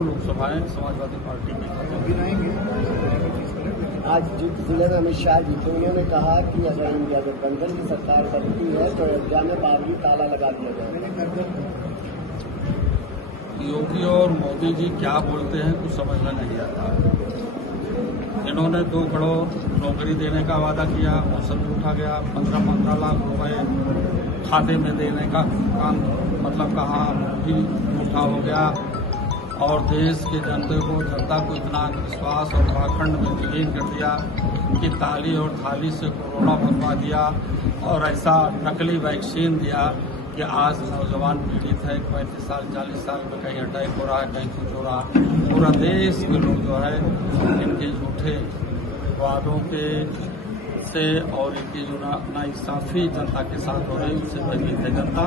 लोकसभाएं Samajwadi party की आज जिले में अमित शाह जी थे, उन्होंने कहा कि अगर इंडिया गठबंधन की सरकार बनती है तो अयोध्या में बाबरी ताला लगा दिया जाएगा। योगी और मोदी जी क्या बोलते हैं कुछ समझ में नहीं आता। इन्होंने 2 करोड़ नौकरी देने का वादा किया, वो सब उठा गया। 15 लाख रुपए खाते में देने का काम मतलब कहा भी उठा हो गया। और देश के जनता को इतना विश्वास और पाखंड में विलीन कर दिया कि ताली और थाली से कोरोना बनवा दिया और ऐसा नकली वैक्सीन दिया कि आज नौजवान पीड़ित है। 35 साल 40 साल में कहीं अटैक हो रहा है, कहीं कुछ हो रहा है। पूरा देश के लोग जो है इनके झूठे वादों के से और इनकी जो नाइंसाफी जनता के साथ हो रही उससे भयभीत है जनता।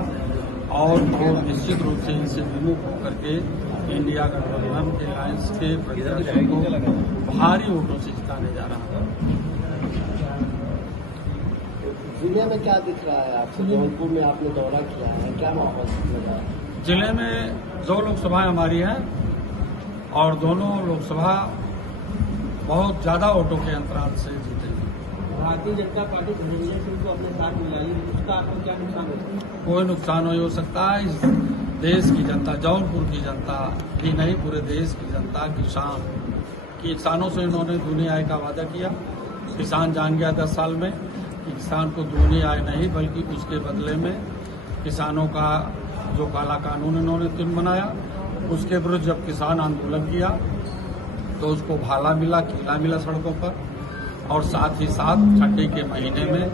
और वो निश्चित रूप से इनसे विमुख होकर के इंडिया गठबंधन के अलायंस के प्रत्याशी को भारी वोटों से जिताने जा रहा है। जिले में क्या दिख रहा है आपको? जौनपुर में आपने दौरा किया है, क्या माहौल दिख रहा है? जिले में 2 लोकसभाएं हमारी हैं और दोनों लोकसभा बहुत ज्यादा वोटों के अंतराल से जीतेगी। भारतीय जनता पार्टी धनंजय सिंह को अपने साथ मिलाई, उसका आपको क्या नुकसान हो सकता है? कोई नुकसान नहीं हो सकता है। इस देश की जनता, जौनपुर की जनता ही नहीं पूरे देश की जनता, किसानों से इन्होंने दूनी आय का वादा किया। किसान जान गया 10 साल में कि किसान को दूनी आय नहीं बल्कि उसके बदले में किसानों का जो काला कानून इन्होंने 3 बनाया उसके विरुद्ध जब किसान आंदोलन किया तो उसको भाला मिला, कीला मिला सड़कों पर। और साथ ही साथ ठंडी के महीने में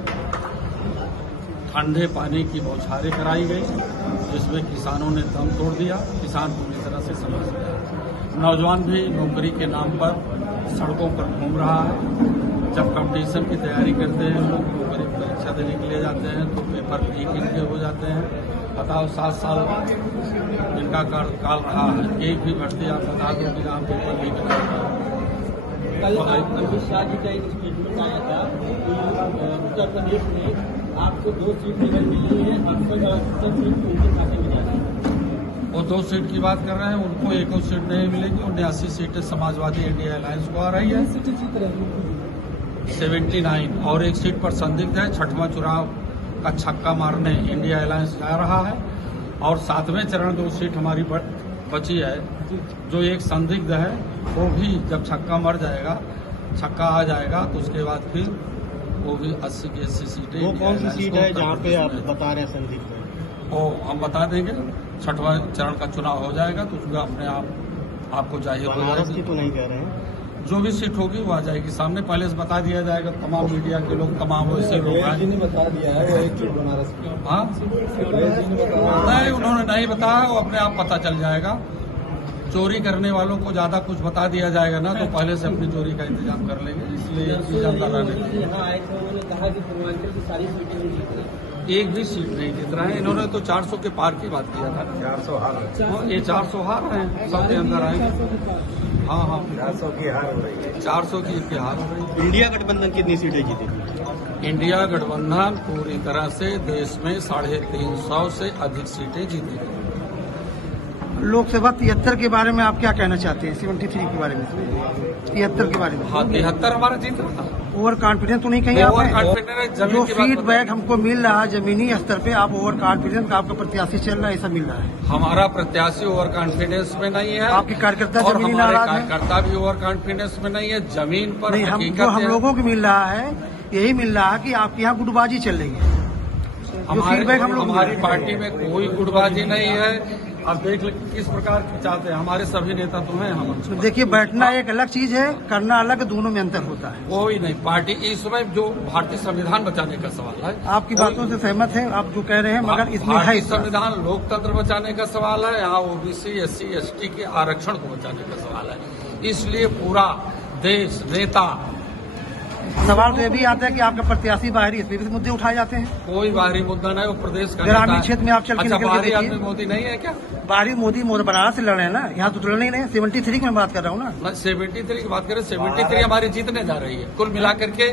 ठंडे पानी की बौछारें कराई गई जिसमें किसानों ने दम तोड़ दिया। किसान पूरी तरह से समझ गया। नौजवान भी नौकरी के नाम पर सड़कों पर घूम रहा है। जब कंपटीशन की तैयारी करते हैं लोग, नौकरी परीक्षा देने के लिए जाते हैं तो पेपर लीक इनके हो जाते हैं। बताओ 7 साल इनका कार्यकाल रहा है, एक भी भर्ती आप बता दो कि आप पेपर लीक नहीं। कल अमित शाह जी का एक स्टेटमेंट आया था कि उत्तर प्रदेश में आपको 2 सीट निकल मिली है, 870 सीट उनके खाते में जाना है। वो 2 सीट की बात कर रहे हैं, उनको 1 सीट नहीं मिलेगी। 79 सीटें समाजवादी इंडिया अलायंस को आ रही है, 79 और 1 सीट पर संदिग्ध है। 6वां चुनाव का छक्का मारने इंडिया अलायंस जा रहा है। और 7वें चरण 2 सीट हमारी बची है, जो एक संदिग्ध है वो भी जब छक्का मर जाएगा, छक्का आ जाएगा तो उसके बाद फिर वो भी 80 की 80 सीटें। वो कौन सी सीट है जहाँ पे आप बता रहे हैं संदिग्ध है? वो हम बता देंगे। 6वां चरण का चुनाव हो जाएगा तो उसमें अपने आप आपको जाहिर हो बनारस की जाएगी। तो नहीं कह रहे हैं? जो भी सीट होगी वो आ जाएगी सामने, पहले से बता दिया जाएगा। तमाम मीडिया के लोग, तमाम वैसे लोग हैं। बता दिया है वो 1 सीट बनारस की। हाँ नहीं, उन्होंने नहीं बताया, वो अपने आप पता चल जाएगा। चोरी करने वालों को ज्यादा कुछ बता दिया जाएगा ना तो पहले से अपनी चोरी का इंतजाम कर लेंगे, इसलिए ज्यादा रहने। यहाँ आए थे, उन्होंने कहा कि पूर्वांचल की सारी सीटें नहीं जीत रही। एक भी सीट नहीं जीत रहा है। इन्होंने तो 400 के पार की बात किया था। 400 हार, ये 400 हार रहे हैं, 100 के अंदर आएंगे। हाँ 400 की हार हो रही है। 400 की हार हो रही है। इंडिया गठबंधन कितनी सीटें जीतेगी? इंडिया गठबंधन पूरी तरह से देश में 350 से अधिक सीटें जीतेगी। लोकसभा 73 के बारे में आप क्या कहना चाहते हैं? 73 के बारे में, 73 के बारे में। हाँ 73 हमारा जीत रहा था। ओवर कॉन्फिडेंस तो नहीं कहीं ओवर आप? कॉन्फिडेंस जो जमीन की बात फीडबैक हमको मिल रहा है जमीनी स्तर पे, आप ओवर कॉन्फिडेंस का आपका प्रत्याशी चल रहा है, ऐसा मिल रहा है? हमारा प्रत्याशी ओवर कॉन्फिडेंस में नहीं है। आपके कार्यकर्ता और जमीनी हमारे नाराज है? कार्यकर्ता भी ओवर कॉन्फिडेंस में नहीं है। जमीन पर नहीं, हकीकत हम है। लोगों को मिल रहा है, यही मिल रहा है कि आपके यहाँ गुटबाजी चल रही है। हमारी पार्टी में कोई गुटबाजी नहीं है। अब देख ले किस प्रकार की चाहते हैं। हमारे सभी नेता तो हैं हम। तो देखिए, बैठना एक अलग चीज है, करना अलग, दोनों में अंतर होता है। कोई नहीं, पार्टी इस समय जो भारतीय संविधान बचाने का सवाल है। आपकी बातों से सहमत है आप जो कह रहे हैं, मगर इसमें है भारतीय संविधान लोकतंत्र बचाने का सवाल है। यहाँ ओबीसी SC ST के आरक्षण को बचाने का सवाल है। इसलिए पूरा देश, नेता। सवाल तो ये भी आता है कि आपका प्रत्याशी बाहरी, इस पे भी मुद्दे उठाए जाते हैं। कोई बाहरी मुद्दा नहीं, वो प्रदेश का ग्रामीण क्षेत्र में आप चल के अच्छा, निकल के बाहरी देखिए। आदमी मोदी नहीं है क्या? बाहरी मोदी बनारस से लड़ रहे हैं ना, यहाँ तो लड़ नहीं रहे। 73 की मैं बात कर रहा हूँ ना। 73 की बात करें, 73 हमारी जीतने जा रही है। कुल मिलाकर के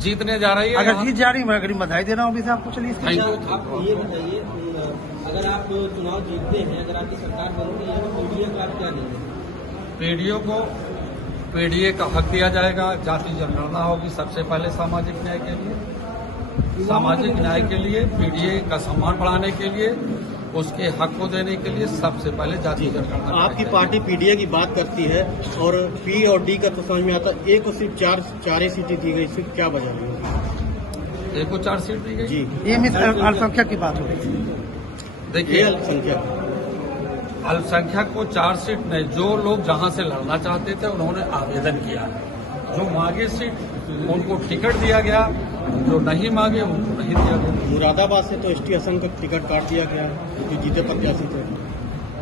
जीतने जा रही है। अगर जीत जा रही है, मैं अगर बधाई दे रहा हूँ अभी से आपको। चलिए थैंक यू। आप ये बताइए, अगर आप चुनाव जीतते हैं, अगर आपकी सरकार बनती है तो मीडिया का आप क्या लेंगे? पीडीओ को पीडीए का हक दिया जाएगा, जाति जनगणना होगी सबसे पहले सामाजिक न्याय के लिए। सामाजिक न्याय के लिए पीडीए का सम्मान बढ़ाने के लिए, उसके हक को देने के लिए सबसे पहले जाति जनगणना। आपकी पार्टी पीडीए की बात करती है और पी और डी का तो समझ में आता है, ए को सिर्फ चार ही सीटें दी गई, सिर्फ क्या वजह है? ए को 4 सीट दी गई। जी, ये मिस अल्पसंख्यक की बात हो रही है। ये देखिए, अल्पसंख्यक अल्पसंख्यक को 4 सीट नहीं, जो लोग जहां से लड़ना चाहते थे उन्होंने आवेदन किया है। जो मांगे सीट उनको टिकट दिया गया, जो नहीं मांगे उनको नहीं दिया गया। मुरादाबाद से तो एसटी असम का टिकट काट दिया गया है, जो जीते प्रत्याशी थे।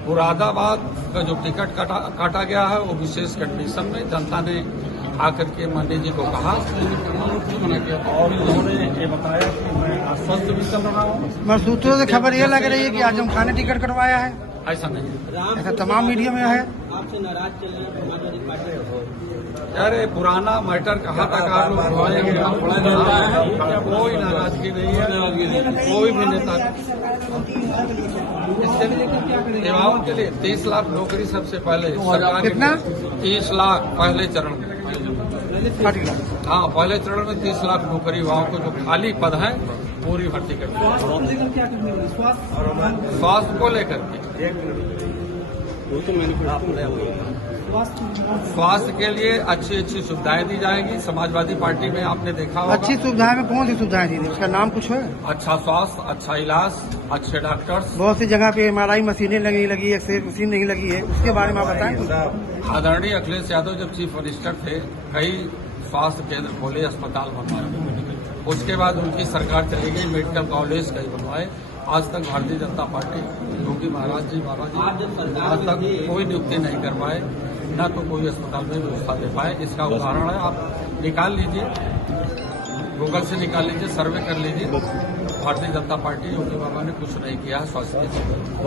मुरादाबाद का जो टिकट काटा गया है वो विशेष कंडीशन में जनता ने आकर के मंडी जी को कहा, मना किया और उन्होंने ये बताया कि मैं आश्वस्त भी चल रहा हूँ। मगर सूत्रों से खबर ये लग रही है कि आजम खान ने टिकट कटवाया है, ऐसा नहीं, ऐसा तमाम मीडिया में है। आपसे नाराज चल रही है समाजवादी पार्टी। अरे पुराना मैटर कहाँ तक आप लोग उठाएंगे? कोई नाराजगी नहीं है, कोई भी नेता। इसके लिए युवाओं के लिए 30 लाख नौकरी सबसे पहले सरकार ने- कितना? 30 लाख पहले चरण में। फट गया। हाँ, पहले चरण में 30 लाख नौकरी युवाओं को जो खाली पद है पूरी भर्ती कर दी। स्वास्थ्य को लेकर के, वो तो मैनिफेस्टो स्वास्थ्य के लिए अच्छी अच्छी सुविधाएं दी जाएगी। समाजवादी पार्टी में आपने देखा होगा, अच्छी सुविधाएं में कौन सी सुविधाएं दी? उसका नाम कुछ है? अच्छा स्वास्थ्य, अच्छा इलाज, अच्छे डॉक्टर्स। बहुत सी जगह पे MRI मशीनें लगी, एक्सरे मशीन नहीं लगी है, उसके बारे में आप बताएं कुछ। आदरणीय अखिलेश यादव जब चीफ मिनिस्टर थे, कई स्वास्थ्य केंद्र खोले, अस्पताल बनवाए। उसके बाद उनकी सरकार चली गई, मेडिकल कॉलेज कई बनवाए। आज तक भारतीय जनता पार्टी, योगी महाराज जी आज तक कोई नियुक्ति नहीं करवाए, न तो कोई अस्पताल में व्यवस्था दे पाए। इसका उदाहरण है, आप निकाल लीजिए, गूगल से निकाल लीजिए, सर्वे कर लीजिए। भारतीय जनता पार्टी, योगी बाबा ने कुछ नहीं किया स्वास्थ्य के क्षेत्र में।